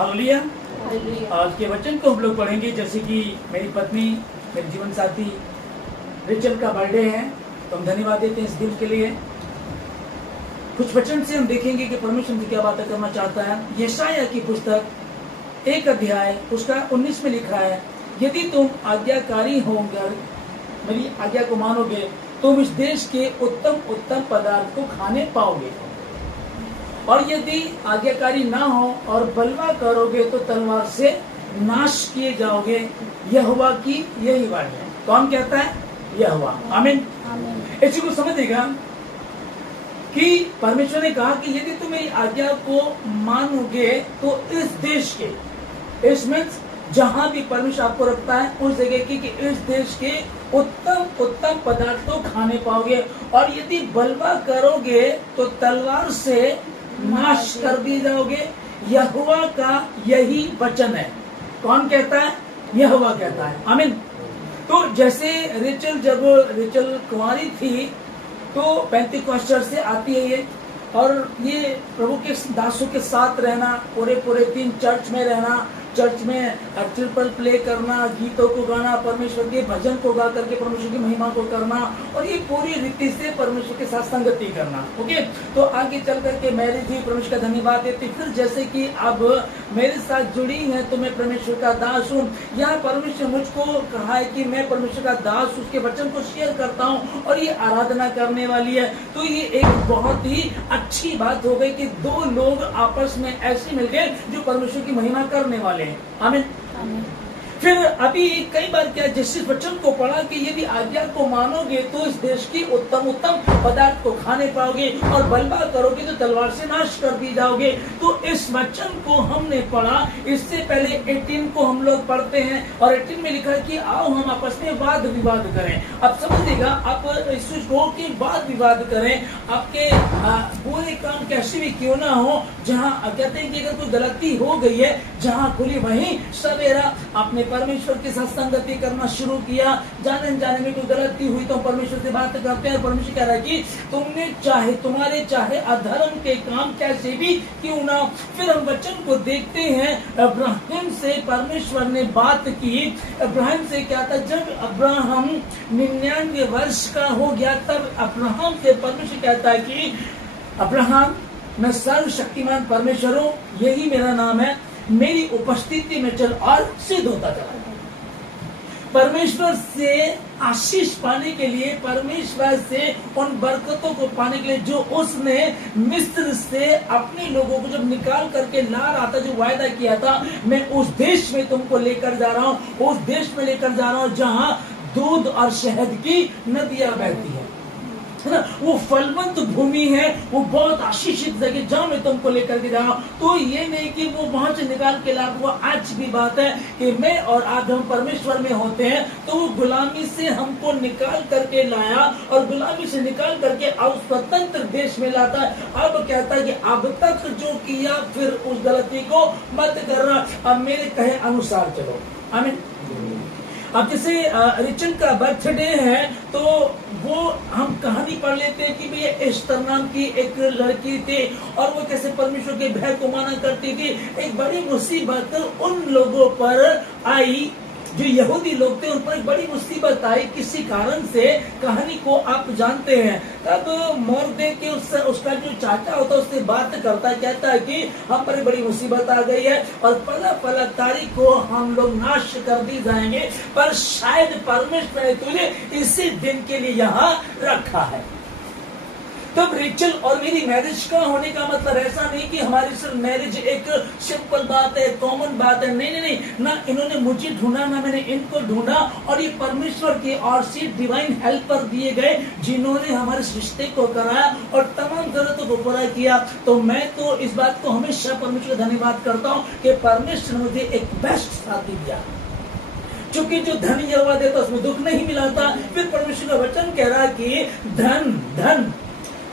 Hallelujah. आज के वचन को हम लोग पढ़ेंगे। जैसे कि मेरी पत्नी, मेरे जीवन साथी रिचल का बर्थडे है, तो हम धन्यवाद देते हैं इस दिन के लिए। कुछ वचन से हम देखेंगे कि परमेश्वर जी क्या बातें करना चाहता है। यशायाह की पुस्तक 1 अध्याय उसका 19 में लिखा है, यदि तुम आज्ञाकारी होंगे, मेरी आज्ञा को मानोगे, तुम इस देश के उत्तम उत्तम पदार्थ को खाने पाओगे, और यदि आज्ञाकारी ना हो और बलवा करोगे तो तलवार से नाश किए जाओगे। यहोवा की यही वाणी है। कौन कहता है? यहोवा। आमीन। इसी को समझेगा कि परमेश्वर ने कहा कि यदि तुम मेरी आज्ञा को मानोगे तो इस देश के, इसमें जहां भी परमेश्वर आपको रखता है उस जगह की, कि इस देश के उत्तम उत्तम पदार्थ को खाने पाओगे, और यदि बलवा करोगे तो तलवार से नाश कर दिए जाओगे। यहोवा का यही वचन है। कौन कहता है? यहोवा कहता है। आमीन। तो जैसे जब रिचल कुंवारी थी तो पेंटिकॉस्टल से आती है ये, और ये प्रभु के दासों के साथ रहना, पूरे दिन चर्च में रहना, चर्च में ट्रिपल प्ले करना, गीतों को गाना, परमेश्वर के भजन को गा करके परमेश्वर की महिमा को करना, और ये पूरी रीति से परमेश्वर के साथ संगति करना। ओके, तो आगे चल करके मैरिज हुई। परमेश्वर का धन्यवाद देते। फिर जैसे कि अब मेरे साथ जुड़ी है तो मैं परमेश्वर का दास हूँ। यहाँ परमेश्वर मुझको कहा है कि मैं परमेश्वर का दास उसके वचन को शेयर करता हूँ, और ये आराधना करने वाली है। तो ये एक बहुत ही अच्छी बात हो गई कि दो लोग आपस में ऐसे मिल गए जो परमेश्वर की महिमा करने वाले। आमीन। फिर अभी कई बार क्या, जिस वचन को पढ़ा कि यदि आज्ञा को मानोगे तो इस देश की उत्तम उत्तम पदार्थ को खाने पाओगे, और बलवा करोगे तो तलवार से नाश कर दी जाओगे। तो इस वचन को हमने पढ़ा। इससे पहले 18 को हम लोग पढ़ते हैं, और 18 में लिखा है कि आओ हम आपस में वाद विवाद करें। अब समझिएगा, आप इसको के वाद विवाद करें। आपके बुरे काम कैसे भी क्यों ना हो, जहाँ कहते हैं कि अगर कोई गलती हो गई है, जहाँ खुली वहीं सवेरा। आपने परमेश्वर के साथ संगति करना शुरू किया, जाने जाने में कोई गलती हुई तो परमेश्वर से बात करते हैं। परमेश्वर कह रहा है कि तुमने तुम्हारे चाहे अधर्म के काम कैसे भी क्यों ना। फिर हम वचन को देखते हैं, अब्राहम से परमेश्वर ने बात की। अब्राहम से क्या था? जब अब्राहम 99 वर्ष का हो गया, तब अब्राहम से परमेश्वर कहता है कि अब्राहम, मैं सर्वशक्तिमान परमेश्वर हूँ, यही मेरा नाम है, मेरी उपस्थिति में चल, और सिद्ध होता चला। परमेश्वर से आशीष पाने के लिए, परमेश्वर से उन बरकतों को पाने के लिए जो उसने मिस्र से अपने लोगों को जब निकाल करके ला रहा था, जो वायदा किया था, मैं उस देश में तुमको लेकर जा रहा हूँ, उस देश में लेकर जा रहा हूँ जहाँ दूध और शहद की नदियां बहती है ना। वो फलवंत भूमि है, वो बहुत आशीषित जगह जहाँ मैं तुमको लेकर के जा रहा हूँ। तो ये नहीं कि वो वहां से निकाल के ला। वो आज भी बात है कि मैं और आप हम परमेश्वर में होते हैं, तो वो गुलामी से हमको निकाल करके लाया, और गुलामी से निकाल करके अब स्वतंत्र देश में लाता है। अब कहता है कि अब तक जो किया फिर उस गलती को मत करना, अब मेरे कहे अनुसार चलो। आमीन। अब जैसे रिचल का बर्थडे है, तो वो हम कहानी पढ़ लेते हैं कि भैया एस्तर नाम की एक लड़की थी, और वो कैसे परमेश्वर के भय को माना करती थी। एक बड़ी मुसीबत उन लोगों पर आई, जो यहूदी लोग थे, उन पर एक बड़ी मुसीबत आई किसी कारण से। कहानी को आप जानते हैं। तब मोर्देकै उसका जो चाचा होता है उससे बात करता है, कहता है कि हम पर बड़ी मुसीबत आ गई है, और पला तारीख को हम लोग नाश कर दी जाएंगे, पर शायद परमेश्वर ने तुझे इसी दिन के लिए यहाँ रखा है। तब रिचल और मेरी मैरिज का होने का मतलब ऐसा नहीं कि हमारी सिर्फ मैरिज एक सिंपल बात है, कॉमन बात है। नहीं, ना इन्होंने मुझे ढूंढा, ना मैंने इनको ढूंढा, और ये परमेश्वर की और से डिवाइन हेल्पर दिए गए, जिन्होंने हमारे रिश्ते को कराया और तमाम जरूरतों को पूरा किया। तो मैं तो इस बात को हमेशा परमेश्वर का धन्यवाद करता हूँ कि परमेश्वर ने मुझे एक बेस्ट साथी दिया, क्योंकि जो धन यहोवा देता उसमें दुख नहीं मिलाता। फिर परमेश्वर का वचन कह रहा है कि धन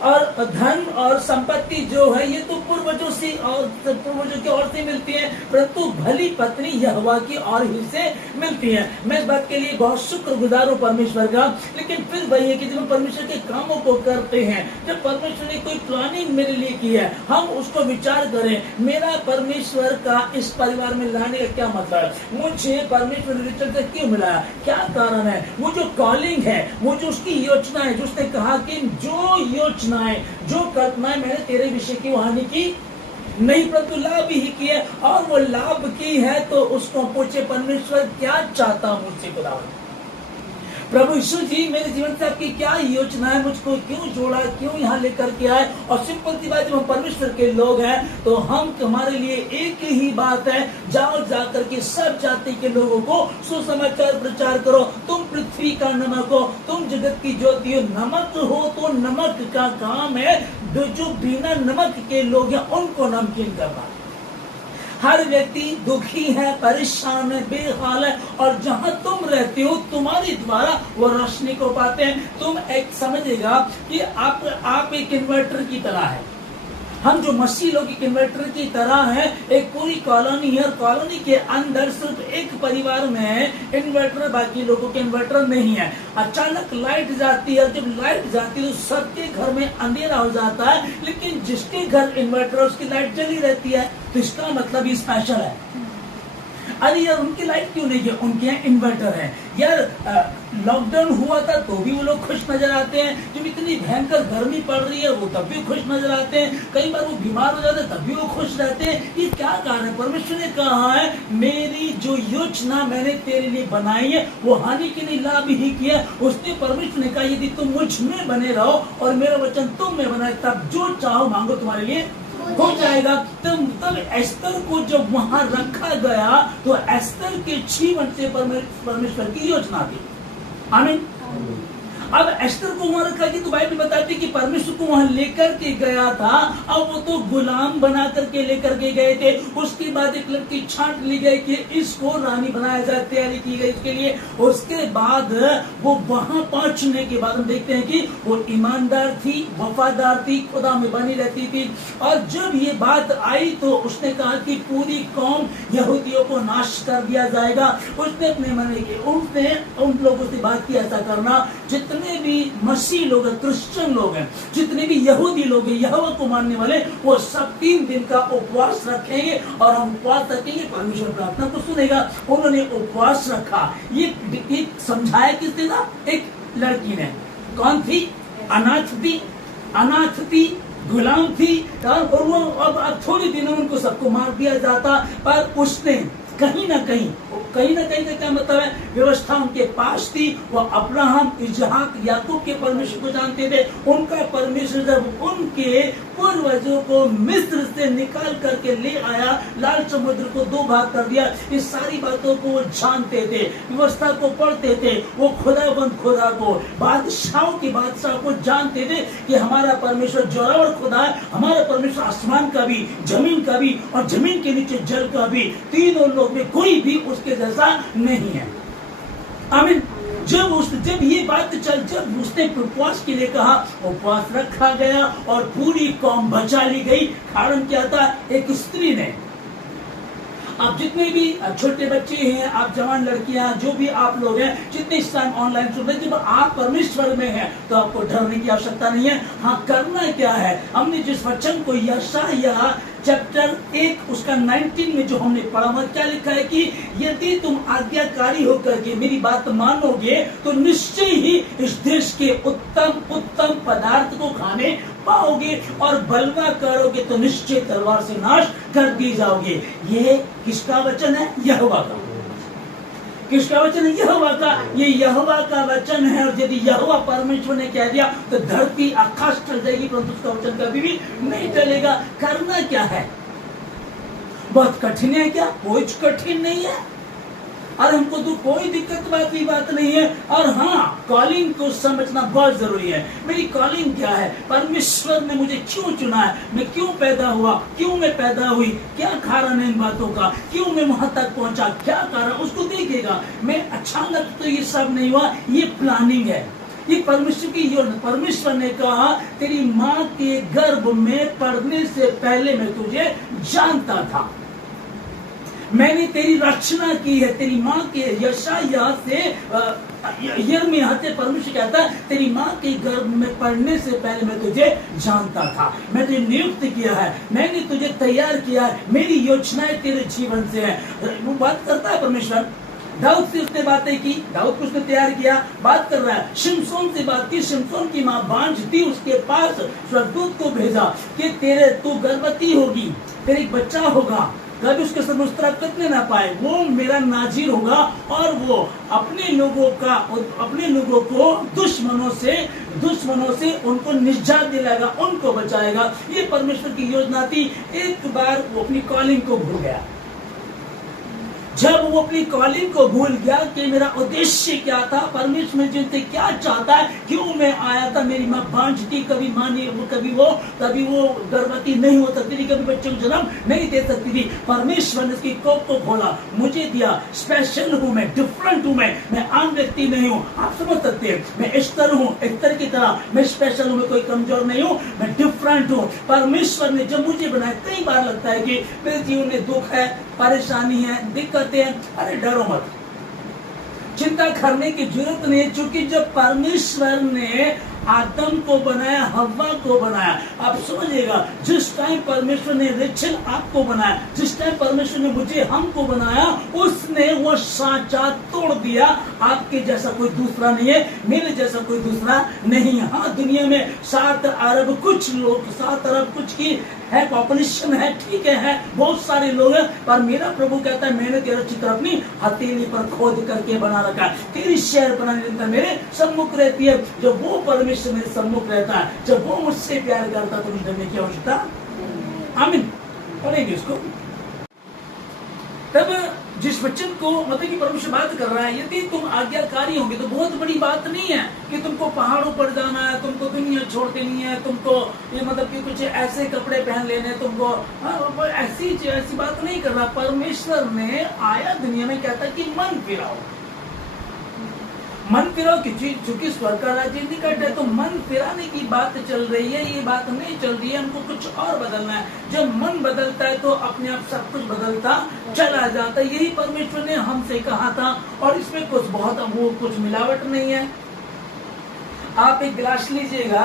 और धन और संपत्ति जो है ये तो पूर्वजों से और पूर्वजों की ओर से मिलती है, परंतु भली पत्नी यहोवा की ओर ही से मिलती है। मैं इस बात के लिए बहुत शुक्रगुजार हूँ परमेश्वर का। लेकिन फिर वही है कि जब हम परमेश्वर के कामों को करते हैं, जब परमेश्वर ने कोई प्लानिंग मेरे लिए की है, हम उसको विचार करें, मेरा परमेश्वर का इस परिवार में लाने का क्या मतलब है, मुझे परमेश्वर रिचर्ड से क्यों मिला है, क्या कारण है, वो जो कॉलिंग है, वो जो उसकी योजना है, जो उसने कहा कि जो योजनाएं जो कल्पनाएं मैंने तेरे विषय की हानि की नहीं परंतु लाभ ही की है, और वो लाभ की है तो उसको पूछे परमेश्वर क्या चाहता मुझसे खुदावंद। प्रभु यीशु जी मेरे जीवन से आपकी क्या योजना है, मुझको क्यों जोड़ा, क्यों यहाँ लेकर के आए। और सिंपल सी बात, जब हम परमेश्वर के लोग हैं तो हम हमारे लिए एक ही बात है, जाओ जाकर के सब जाति के लोगों को सुसमाचार प्रचार करो। तुम पृथ्वी का नमक हो, तुम जगत की ज्योति हो। नमक हो तो नमक का काम है जो बिना नमक के लोग हैं उनको नमकीन करना। हर व्यक्ति दुखी है, परेशान है, बेहाल है, और जहां तुम रहते हो तुम्हारे द्वारा वो रोशनी को पाते हैं। तुम एक समझेगा कि आप एक इन्वर्टर की तरह है, हम जो मसीह लोग एक इन्वर्टर की तरह है। एक पूरी कॉलोनी है और कॉलोनी के अंदर सिर्फ एक परिवार में इन्वर्टर, बाकी लोगों के इन्वर्टर नहीं है। अचानक लाइट जाती है, जब लाइट जाती है तो सबके घर में अंधेरा हो जाता है, लेकिन जिसके घर इन्वर्टर उसकी लाइट जली रहती है। तो इसका मतलब ये स्पेशल है। अरे यार उनकी लाइट क्यों नहीं है, उनके यहाँ इन्वर्टर है। यार लॉकडाउन हुआ था तो भी वो लोग खुश नजर आते हैं, जब इतनी भयंकर गर्मी पड़ रही है वो तब भी खुश नजर आते हैं, कई बार वो बीमार हो जाते हैं तब भी वो खुश रहते हैं। ये क्या कारण है? परमेश्वर ने कहा है मेरी जो योजना मैंने तेरे लिए बनाई है वो हानि के लिए लाभ ही की है। उसने परमेश्वर ने कहा यदि तुम मुझ में बने रहो और मेरा वचन तुम में बनाए तब जो चाहो मांगो तुम्हारे लिए हो जाएगा। तब एस्तर को जब वहां रखा गया तो एस्तर के जीवन से परमेश्वर की योजना थी। आमीन। अब एस्तर को वहां रखा कि तो बाइबल बताती कि परमेश्वर को वहां लेकर के गया था। अब वो तो गुलाम बना करके लेकर के गए थे। उसके बाद एक लड़की छांट ली गई कि इसको रानी बनाया जाए, तैयारी की गई इसके लिए। उसके बाद वो वहां पहुंचने के बाद हम देखते हैं कि वो ईमानदार थी, वफादार थी, खुदा में बनी रहती थी। और जब ये बात आई तो उसने कहा कि पूरी कौम यहूदियों को नाश कर दिया जाएगा। उसने अपने मन में उसने उन लोगों से बात की ऐसा करना, जितने भी मसीह लोग हैं, क्रिश्चियन लोग हैं, जितने भी यहूदी लोग हैं, यहोवा को मानने वाले, वो सब 3 दिन का उपवास रखेंगे और हम उपवास रखेंगे, परमेश्वर प्रार्थना को सुनेगा। उन्होंने उपवास रखा। ये समझाया किसने था? एक लड़की ने। कौन थी? अनाथ थी, गुलाम थी, और वो अब थोड़ी दिनों में उनको सबको मार दिया जाता। पर उसने कहीं ना कहीं का क्या मतलब है, व्यवस्था उनके पास थी। वो अब्राहम, इसहाक, याकूब के परमेश्वर को जानते थे। उनका परमेश्वर जब उनके पूर्वजों को मिस्र से निकाल करके ले आया, लाल समुद्र को 2 भाग कर दिया, इस सारी बातों को वो जानते थे, व्यवस्था को पढ़ते थे। वो खुदा को, बादशाह को जानते थे कि हमारा परमेश्वर जोरावर खुदा है। हमारा परमेश्वर आसमान का भी, जमीन का भी और जमीन के नीचे जल का भी, तीनों लोग में कोई भी उसके जैसा नहीं है। आमीन। जब ये बात जब उसने उपवास के लिए कहा, उपवास रखा गया और पूरी कौम बचा ली गई। कारण क्या था? एक स्त्री ने। आप जितने भी छोटे बच्चे हैं, आप जवान लड़कियां, जो भी आप लोग हैं, जितने इस टाइम ऑनलाइन सुन रहे हैं, जब आप परमेश्वर में हैं तो आपको डरने की आवश्यकता नहीं है। हाँ, करना क्या है? हमने जिस वचन को यशायाह चैप्टर 1 उसका 19 में जो हमने पढ़ा, वह क्या लिखा है कि यदि तुम आज्ञाकारी होकर के मेरी बात मानोगे तो निश्चय ही इस देश के उत्तम पदार्थ को खाने पाओगे, और बलवा करोगे तो निश्चय तलवार से नाश कर दी जाओगे। ये किसका वचन है? यहोवा का। किसका वचन है? यहोवा का। ये यहोवा का वचन है, और यदि यहोवा परमेश्वर ने कह दिया तो धरती आकाश चल जाएगी, परंतु उसका वचन कभी भी नहीं चलेगा। करना क्या है? बहुत कठिन है क्या? कोई कठिन नहीं है। और हमको तो कोई दिक्कत वाली बात नहीं है। और हाँ, कॉलिंग को समझना बहुत जरूरी है। मेरी कॉलिंग क्या है? परमेश्वर ने मुझे क्यों चुना है? मैं क्यों पैदा हुआ? क्यों मैं पैदा हुई? क्या कारण है इन बातों का? क्यों मैं वहां तक पहुंचा? क्या कारण? उसको देखेगा। मैं अचानक तो ये सब नहीं हुआ, ये प्लानिंग है। ये परमेश्वर की योजना। परमेश्वर ने कहा तेरी मां के गर्भ में पड़ने से पहले मैं तुझे जानता था, मैंने तेरी रचना की है। तेरी मां के यशायाह से यिर्मयाह से परमेश्वर कहता है तेरी मां के गर्भ में पड़ने से पहले मैं तुझे जानता था, मैं तुझे नियुक्त किया है, मैंने तुझे तैयार किया है, मेरी योजनाएं तेरे जीवन से है। वो बात करता है परमेश्वर। दाऊद से उसने बातें की, दाऊद को उसने तैयार किया, बात कर रहा है। शिमशोन से बात की, शिमशोन की मां बांझ थी, उसके पास स्वर्गदूत को भेजा कि तेरे तू गर्भवती होगी, तेरे एक बच्चा होगा, कभी उसके साथ उस तरह कतने ना पाए, वो मेरा नाजीर होगा और वो अपने लोगों को दुश्मनों से उनको निजात दिलाएगा, उनको बचाएगा। ये परमेश्वर की योजना थी। एक बार वो अपनी कॉलिंग को भूल गया। जब वो अपनी कॉलिंग को भूल गया कि मेरा उद्देश्य क्या था, परमेश्वर जिनसे क्या चाहता है, क्यों मैं आया था। मेरी माँ बांझ थी, कभी कभी वो गर्भवती नहीं हो सकती थी, कभी बच्चे को जन्म नहीं दे सकती थी। परमेश्वर ने उसकी कोख को खोला, मुझे दिया। स्पेशल हूं मैं, डिफरेंट हूं मैं आम व्यक्ति नहीं हूं। आप समझ सकते हैं, मैं एस्तर हूं, एस्तर की तरह मैं स्पेशल हूं, मैं कोई कमजोर नहीं हूं, मैं डिफरेंट हूं। परमेश्वर ने जब मुझे बनाया, कई बार लगता है कि मेरे जीवन में दुख है, परेशानी है, दिक्कतें हैं, अरे डरो मत, चिंता करने की जरूरत नहीं है, क्योंकि जब परमेश्वर ने आदम को बनाया, हव्वा को बनाया, आप समझिएगा, जिस टाइम परमेश्वर ने रेचल आपको बनाया, जिस टाइम परमेश्वर ने मुझे हमको बनाया, उसने वो सांचा तोड़ दिया। आपके जैसा कोई दूसरा नहीं है, मेरे जैसा कोई दूसरा नहीं है। हाँ, दुनिया में 7 अरब कुछ की है पॉपुलेशन है, ठीक है बहुत सारे लोग हैं, पर मेरा प्रभु कहता है मैंने तेरा चित्र अपनी हथेली पर खोद करके बना रखा है। तेरी शहर बनाने मेरे सम्मुख रहती है। जब वो परमेश्वर मेरे सम्मुख रहता है, जब वो मुझसे प्यार करता तो मुझे डरने की आवश्यकता। आमीन, पढ़ेंगे इसको। तब जिस वचन को मतलब कि परमेश्वर बात कर रहा है, यदि तुम आज्ञाकारी होंगे तो बहुत बड़ी बात नहीं है कि तुमको पहाड़ों पर जाना है, तुमको दुनिया छोड़ देनी है, तुमको ये मतलब कि कुछ ऐसे कपड़े पहन लेने, तुमको ऐसी बात नहीं कर रहा। परमेश्वर ने आया दुनिया में कहता है कि मन फिराओ चूंकि स्वर्ग का राज्य निकट है, तो मन फिराने की बात चल रही है, ये बात नहीं चल रही है, हमको कुछ और बदलना है। जब मन बदलता है तो अपने आप सब कुछ बदलता चला जाता है। यही परमेश्वर ने हमसे कहा था, और इसमें कुछ मिलावट नहीं है। आप एक गिलास लीजिएगा,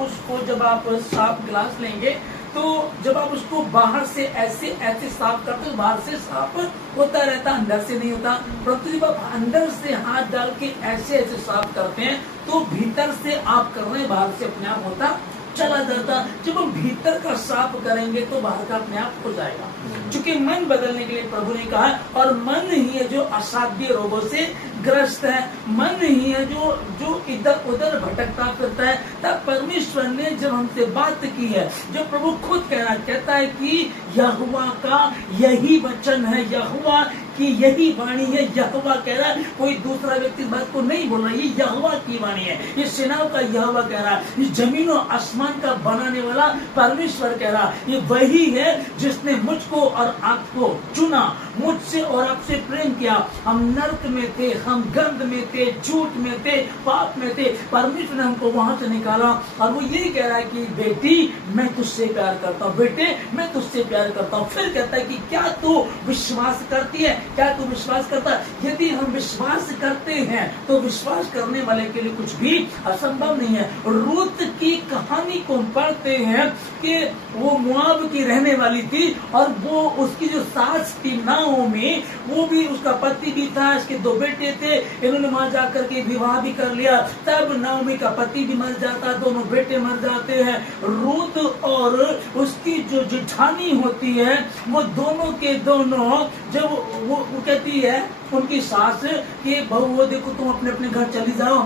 उसको जब आप साफ गिलास लेंगे तो जब आप उसको बाहर से ऐसे साफ करते हो, बाहर से साफ होता रहता, अंदर से नहीं होता। परंतु जब आप अंदर से हाथ डाल के ऐसे साफ करते हैं तो भीतर से आप कर रहे हैं, बाहर से अपने आप होता चला जाता। जब हम भीतर का साफ करेंगे तो बाहर का अपने आप हो जाएगा। क्योंकि मन बदलने के लिए प्रभु ने कहा, और मन ही है जो असाध्य रोगों से ग्रस्त है, मन ही है जो इधर उधर भटकता फिरता है। तब परमेश्वर ने जब हमसे बात की है, जो प्रभु खुद कहता है कि यहोवा का यही वचन है, यहोवा की यही वाणी है। यहोवा कह रहा है, कोई दूसरा व्यक्ति इस बात को नहीं बोल रहा, ये यहोवा की वाणी है, ये सेनाओं का यहोवा कह रहा है, ये जमीन और आसमान का बनाने वाला परमेश्वर कह रहा है। ये वही है जिसने मुझको और आपको चुना, मुझसे और आपसे प्रेम किया। हम नरक में थे, हम गंध में थे, झूठ में थे, पाप में थे, परमेश्वर ने हमको वहां से निकाला। और वो यही कह रहा है कि बेटी मैं तुझसे प्यार करता हूँ, बेटे मैं तुझसे प्यार करता हूँ। फिर कहता है कि क्या तू विश्वास करती है, क्या तू विश्वास करता है? यदि हम विश्वास करते हैं तो विश्वास करने वाले के लिए कुछ भी असंभव नहीं है। रूत की कहानी को पढ़ते हैं कि वो मोआब की रहने वाली थी, और वो उसकी जो सास थी नाओमी, वो भी, उसका पति भी था, इसके 2 बेटे थे। इन्होंने वहां जाकर के विवाह भी कर लिया। तब नाओमी का पति भी मर जाता, दोनों बेटे मर जाते हैं। रूत और उसकी जो जेठानी होती है, वो दोनों के दोनों, जब वो कहती है उनकी सास कि बहू वो देखो तुम अपने अपने घर चली जाओ,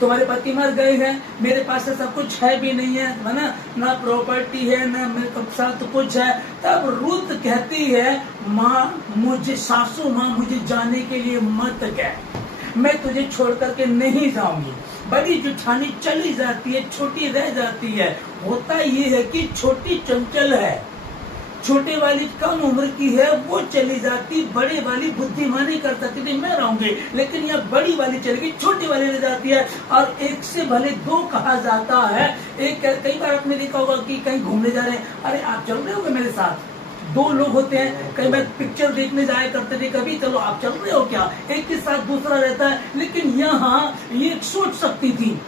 तुम्हारे पति मर गए हैं, मेरे पास ऐसा कुछ है भी नहीं है ना प्रॉपर्टी है, ना मेरे साथ कुछ है। तब रूत कहती है, सासू माँ मुझे जाने के लिए मत कह, मैं तुझे छोड़ करके नहीं जाऊंगी। बड़ी जेठानी चली जाती है, छोटी रह जाती है। होता ये है कि छोटी चंचल है, छोटे वाली कम उम्र की है, वो चली जाती, बड़े वाली बुद्धिमानी कर सकती थी, मैं रहूंगी, लेकिन यह बड़ी वाली चली गई, छोटी वाली ले जाती है। और एक से भले दो कहा जाता है। एक कई बार आपने देखा होगा कि कहीं घूमने जा रहे हैं, अरे आप चल रहे होगे मेरे साथ, दो लोग होते हैं, कई बार पिक्चर देखने जाया करते थे, कभी चलो आप चल रहे हो क्या, एक के साथ दूसरा रहता है। लेकिन यहाँ ये सोच सकती थी,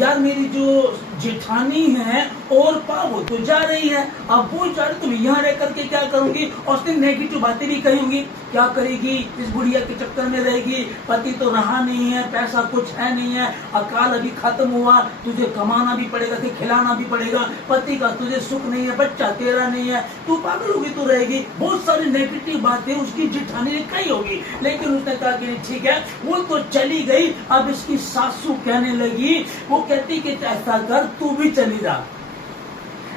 यार मेरी जो जेठानी है और पाव वो तो जा रही है, अब वो जा रही, तुम यहाँ रह करके क्या करूंगी। और उसने नेगेटिव बातें भी कही होंगी, क्या करेगी, इस बुढ़िया के चक्कर में रहेगी, पति तो रहा नहीं है, पैसा कुछ है नहीं है, अकाल अभी खत्म हुआ, तुझे कमाना भी पड़ेगा, कि खिलाना भी पड़ेगा, पति का तुझे सुख नहीं है, बच्चा तेरा नहीं है, तू पागल होगी, तू रहेगी। बहुत सारी नेगेटिव बातें उसकी जेठानी ने कही होगी। लेकिन उसने कहा कि ठीक है, वो तो चली गई। अब इसकी सासू कहने लगी, वो कहती कि ऐसा कर, तू भी चली जा,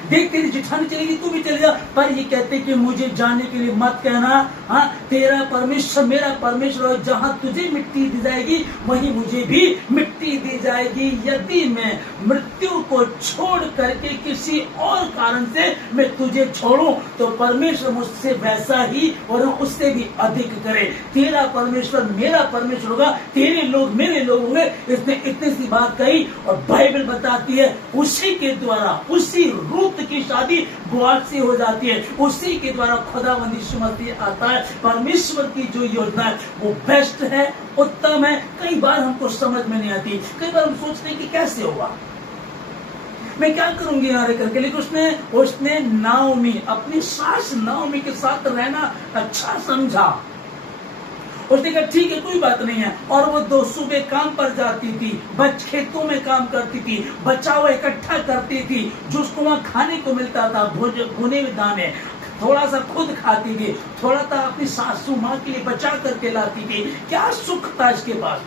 देख तेरी जेठानी चलेगी, तू भी चली जा। पर ये कहते कि मुझे जाने के लिए मत कहना, हाँ तेरा परमेश्वर मेरा परमेश्वर, जहाँ तुझे मिट्टी दी जाएगी वहीं मुझे भी मिट्टी दी जाएगी। यदि मैं मृत्यु को छोड़ करके किसी और कारण से मैं तुझे छोड़ूं, तो परमेश्वर मुझसे वैसा ही और उससे भी अधिक करे। तेरा परमेश्वर मेरा परमेश्वर होगा, तेरे लोग मेरे लोग होंगे। इसने इतनी सी बात कही और बाइबल बताती है उसी के द्वारा, उसी रूप की शादी बोआज से हो जाती है, उसी के द्वारा खुदावंद यीशु मसीह आता है। परमेश्वर की जो योजना है वो बेस्ट है, उत्तम है। कई बार हमको समझ में नहीं आती, कई बार हम सोचते हैं कि कैसे होगा, मैं क्या करूंगी यहाँ रह करके। लेकिन उसने नाओमी, अपनी सास नाओमी के साथ रहना अच्छा समझा। उसने कहा ठीक है, कोई बात नहीं है। और वो दो सुबह काम पर जाती थी, खेतों में काम करती थी, बचा हुआ इकट्ठा करती थी, जो उसको वहाँ खाने को मिलता था, भुने हुए दाने, थोड़ा सा खुद खाती थी, थोड़ा सा अपनी सासू माँ के लिए बचा करके लाती थी। क्या सुख था इसके पास।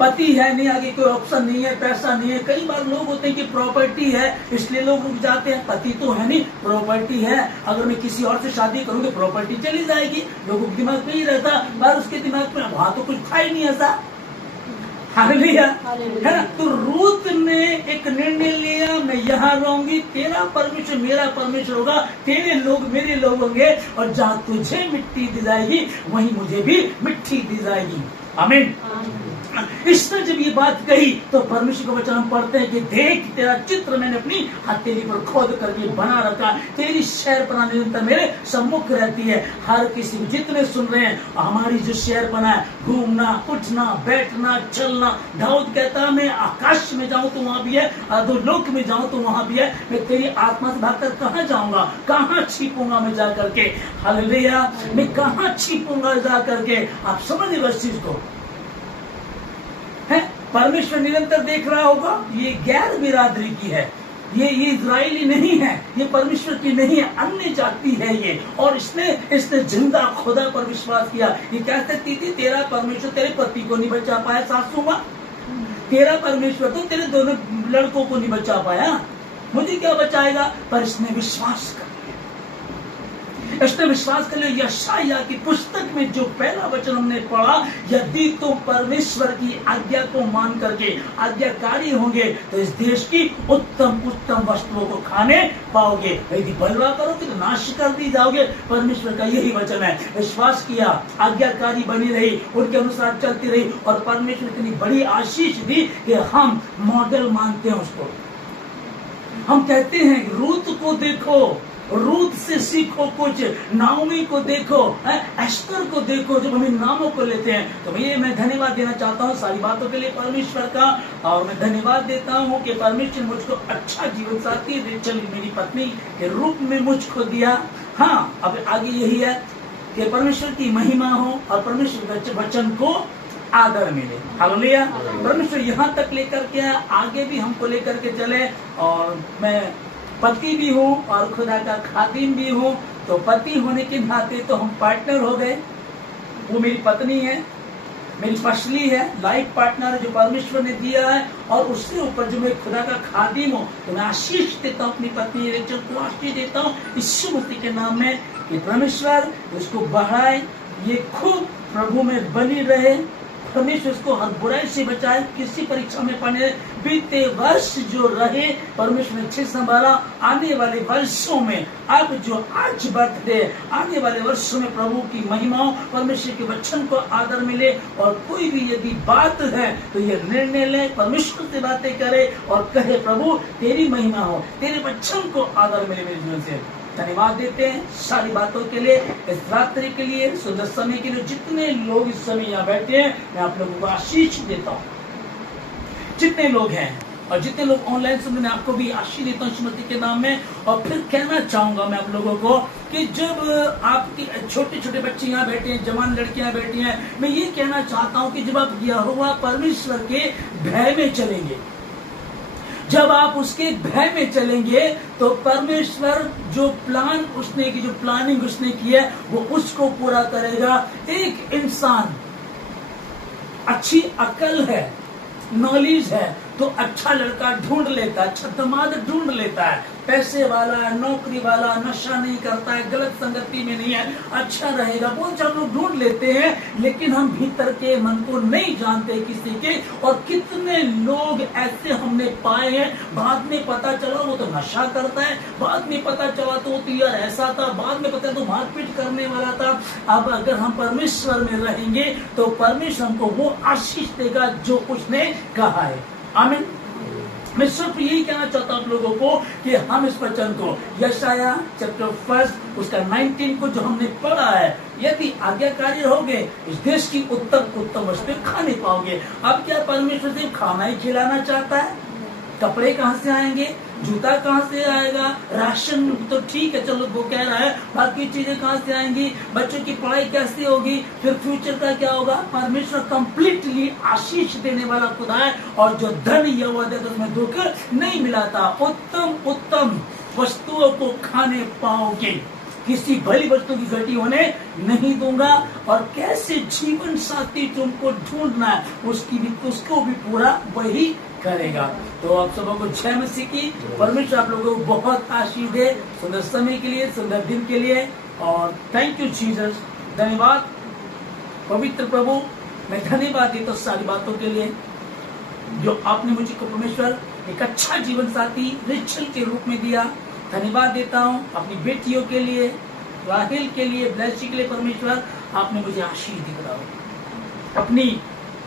पति है नहीं, आगे कोई ऑप्शन नहीं है, पैसा नहीं है। कई बार लोग होते हैं कि प्रॉपर्टी है इसलिए लोग रुक जाते हैं, पति तो है नहीं, प्रॉपर्टी है, अगर मैं किसी और से शादी करूंगी प्रॉपर्टी चली जाएगी। लोगों के दिमाग में ही रहता, पर उसके दिमाग में वहां तो कुछ था ही नहीं ऐसा। हालेलुया, है ना। तो रूत ने एक निर्णय लिया, मैं यहाँ रहूंगी, तेरा परमेश्वर मेरा परमेश्वर होगा, तेरे लोग मेरे लोग होंगे, और जहाँ तुझे मिट्टी दी जाएगी वहीं मुझे भी मिट्टी दी जाएगी। आमीन। इसने जब ये बात कही तो परमेश्वर का वचन हम पढ़ते हैं कि देख तेरा चित्र मैंने अपनी हथेली पर खोद करके बना रखा, तेरी शहरपना निरंतर मेरे सम्मुख रहती है। हर किसी जितने सुन रहे हैं, हमारी जो शहरपना है, घूमना उठना बैठना चलना, दाऊद कहता है मैं आकाश में जाऊं तो वहां भी है, अधोलोक में जाऊं तो वहां भी है। मैं तेरी आत्मा से भागकर कहाँ जाऊंगा, कहाँ छिपूंगा मैं जा करके। हालेलुया, मैं कहाँ छिपूंगा जा करके। आप समझ लो इस चीज को है। परमेश्वर निरंतर देख रहा होगा, ये गैर बिरादरी की है, ये इजरायली नहीं है, ये परमेश्वर की नहीं है, अन्य जाति है ये। और इसने जिंदा खुदा पर विश्वास किया। ये कह सकती थी तेरा परमेश्वर तेरे पति को नहीं बचा पाया सासू माँ, तेरा परमेश्वर तो तेरे दोनों लड़कों को नहीं बचा पाया, मुझे क्या बचाएगा। पर इसने विश्वास कर, इसने विश्वास कर लिया। यशायाह की पुस्तक में जो पहला वचन हमने पढ़ा, यदि तुम परमेश्वर की आज्ञा को मान करके आज्ञाकारी होंगे तो इस देश की उत्तम उत्तम वस्तुओं को खाने पाओगे, यदि बलवा करोगे तो नाश कर दी जाओगे। परमेश्वर का यही वचन है। विश्वास किया, आज्ञाकारी बनी रही, उनके अनुसार चलती रही, और परमेश्वर इतनी बड़ी आशीष दी कि हम मॉडल मानते हैं उसको। हम कहते हैं रूत को देखो, रूत से सीखो कुछ, नाओमी को देखो, एस्तर को देखो। जब हम इन नामों को लेते हैं तो मैं धन्यवाद देना चाहता हूँ सारी बातों के लिए परमेश्वर का। और मैं धन्यवाद देता हूँ कि परमेश्वर मुझको अच्छा जीवन साथी रेचल मेरी पत्नी के रूप में मुझको दिया। हाँ, अब आगे यही है कि परमेश्वर की महिमा हो और परमेश्वर के वचन को आदर मिले। हालेलुया। परमेश्वर यहाँ तक लेकर के आगे भी हमको लेकर के चले। और मैं पति भी हूँ और खुदा का खादिम भी हूँ, तो पति होने के नाते तो हम पार्टनर हो गए। वो मेरी पत्नी है, मेरी पसली है, लाइफ पार्टनर जो परमेश्वर ने दिया है। और उससे ऊपर जो मैं खुदा का खादिम हूँ, तो मैं आशीष देता हूँ अपनी पत्नी रेचल को, आशीष देता हूँ यीशु मसीह के नाम में कि परमेश्वर उसको बढ़ाए, ये खूब प्रभु में बनी रहे, परमेश्वर उसको हर बुराई से बचाए, किसी परीक्षा में पढ़े, बीते वर्ष जो रहे परमेश्वर ने अच्छे संभाला। आने वाले वर्षों में अब जो आज बर्थडे, आने वाले वर्षों में प्रभु की महिमा, परमेश्वर के वचन को आदर मिले। और कोई भी यदि बात है तो ये निर्णय ले, परमेश्वर से बातें करे और कहे प्रभु तेरी महिमा हो, तेरे वचन को आदर मिले मेरे जीवन से। धन्यवाद देते हैं सारी बातों के लिए, इस रात्रि के लिए, सुंदर समय के लिए। जितने लोग इस समय यहाँ बैठे हैं मैं आप लोगों को आशीष देता हूँ, जितने लोग हैं और जितने लोग ऑनलाइन सुन रहे हैं आपको भी आशीष देता हूँ श्रीमती के नाम में। और फिर कहना चाहूंगा मैं आप लोगों को कि जब आपके छोटे छोटे बच्चे यहाँ बैठे हैं, जवान लड़कियां बैठी हैं, मैं ये कहना चाहता हूँ कि जब आप यहोवा परमेश्वर के भय में चलेंगे, जब आप उसके भय में चलेंगे तो परमेश्वर जो प्लान उसने की, जो प्लानिंग उसने की है वो उसको पूरा करेगा। एक इंसान अच्छी अकल है, नॉलेज है तो अच्छा लड़का ढूंढ लेता है, अच्छा दामाद ढूंढ लेता है, पैसे वाला है, नौकरी वाला, नशा नहीं करता है, गलत संगति में नहीं है, अच्छा रहेगा, बहुत हम लोग ढूंढ लेते हैं। लेकिन हम भीतर के मन को नहीं जानते किसी के। और कितने लोग ऐसे हमने पाए हैं, बाद में पता चला वो तो नशा करता है, बाद में पता चला तो वो तो यार ऐसा था, बाद में पता तो मारपीट करने वाला था। अब अगर हम परमेश्वर में रहेंगे तो परमेश्वर हमको वो आशीष देगा जो उसने कहा है। आमीन। मैं सिर्फ यही कहना चाहता हूं आप लोगों को कि हम इस वचन को यशाया चैप्टर 1 उसका 19 को जो हमने पढ़ा है, यदि आज्ञाकारी रहोगे इस देश की उत्तम वस्तुएं खाने पाओगे। अब क्या परमेश्वर सिर्फ खाना ही खिलाना चाहता है? कपड़े कहाँ से आएंगे, जूता कहाँ से आएगा, राशन तो ठीक है चलो वो कह रहा है, बाकी चीजें कहाँ से आएंगी, बच्चों की पढ़ाई कैसे होगी, फिर फ्यूचर का क्या होगा? परमेश्वर कंप्लीटली आशीष देने वाला खुदा है। और जो धन यहोवा देता है उसमें दुख नहीं मिलाता। उत्तम वस्तुओं को खाने पाओगे, किसी भली वस्तु की घटी होने नहीं दूंगा। और कैसे जीवन साथी तुमको ढूंढना है उसको भी पूरा वही करेगा। तो आप सबों को जय मसीह की। परमेश्वर आप लोगों को बहुत आशीष दे, सुंदर समय के लिए, सुंदर दिन के लिए। और थैंक यू जीसस, धन्यवाद पवित्र प्रभु। मैं धन्यवाद देता हूँ सारी बातों के लिए जो आपने मुझे को परमेश्वर एक अच्छा जीवन साथी रिचल के रूप में दिया। धन्यवाद देता हूँ अपनी बेटियों के लिए, राहेल के लिए, ब्लेसी के लिए। परमेश्वर आपने मुझे आशीष दिखाओ, अपनी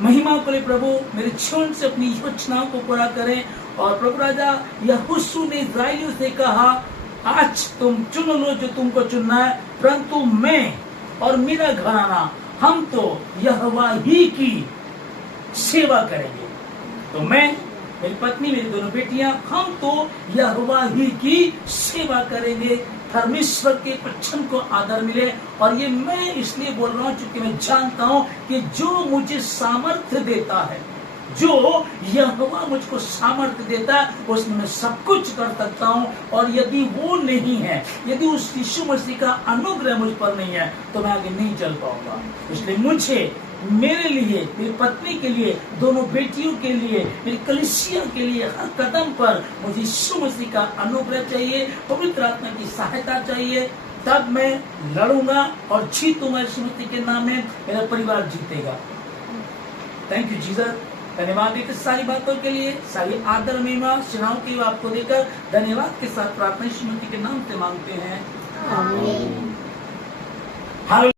महिमा के लिए प्रभु मेरे जीवन से अपनी योजनाओं को पूरा करें। और प्रभु राजा यहोशू ने इस्राएलियों से कहा आज तुम चुन लो जो तुमको चुनना है, परंतु मैं और मेरा घराना हम तो यहोवा ही की सेवा करेंगे। तो मैं, मेरी पत्नी, मेरी दोनों बेटियां, हम तो यहोवा ही की सेवा करेंगे। परमेश्वर के वचन को आदर मिले। और ये मैं इसलिए बोल रहा हूँ क्योंकि मैं जानता हूँ कि जो मुझे सामर्थ्य देता है, जो यहोवा मुझको सामर्थ्य देता है, उसमें मैं सब कुछ कर सकता हूँ। और यदि वो नहीं है, यदि उस यीशु मसीह का अनुग्रह मुझ पर नहीं है तो मैं आगे नहीं चल पाऊंगा। इसलिए मुझे, मेरे लिए, मेरी पत्नी के लिए, दोनों बेटियों के लिए, मेरी कलीसिया के लिए हर कदम पर मुझे यीशु मसीह का अनुग्रह चाहिए, पवित्र आत्मा की सहायता चाहिए। तब मैं लड़ूंगा और जीतूंगा यीशु मसीह के नाम में। मेरा परिवार जीतेगा। Thank you Jesus. धन्यवाद देते सारी बातों के लिए, सारी आदर महिमा सेनाओं की आपको देकर धन्यवाद के साथ प्रार्थना यीशु मसीह के नाम से मांगते हैं। आमीन।